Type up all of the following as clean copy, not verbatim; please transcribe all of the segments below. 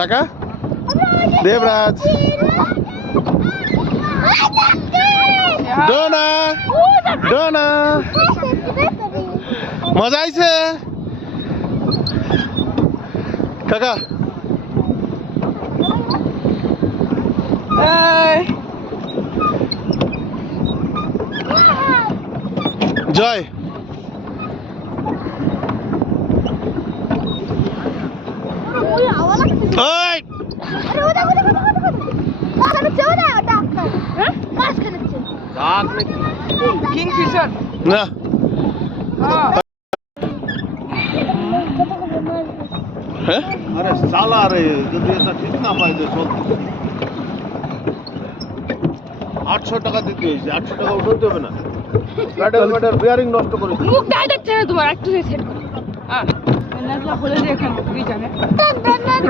টাকা দেবরাজ ডোনা ডোনা মজা আইছে কাকা জয় কিংফিশার না হ্যাঁ अरे साला रे যদি এটা ঠিক না পাই তো চলতে 800 টাকা দিতে হইছে 800 টাকা উঠাইতে হবে না ব্যাটার বিয়ারিং নষ্ট করেছে মুখ দাই দেখছে না তোমার একটু সেট করো নাজলা বলে যে এখানে তুই জানে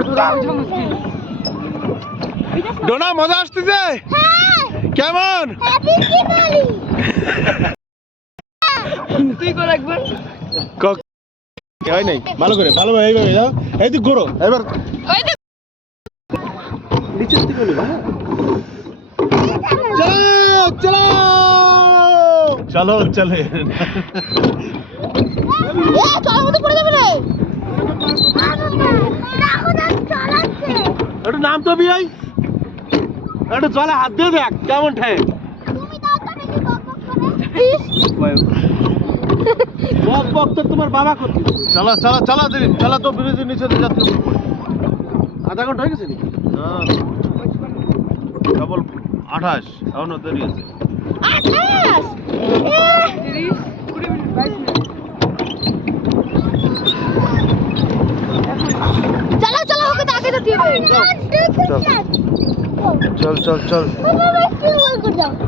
তোরা বুঝা মুশকিল ডোনা মজা আসতেছে কেমন তুই কর একবার হয় নাই ভালো করে এইভাবে যাও এই দিক ঘোরো এবার ওই দেখ নিচের দিকে নিবা চলো চলো চলে একটু নাম তো বিয়াই একটু জলে হাত দিয়ে দেখ কেমন ঠে বক বক তো তোমার বাবা করতে চলা চলা চলা দিন চলা তো ব্রিজের নিচে দিয়ে যাত্রী উপর আধা ঘন্টা হয়ে গেছে নাকি না কেবল 28 এখনো দেরি আছে 30 20 মিনিট 22 মিনিট चलो होके ताके तो ठीक है चल चल चल चल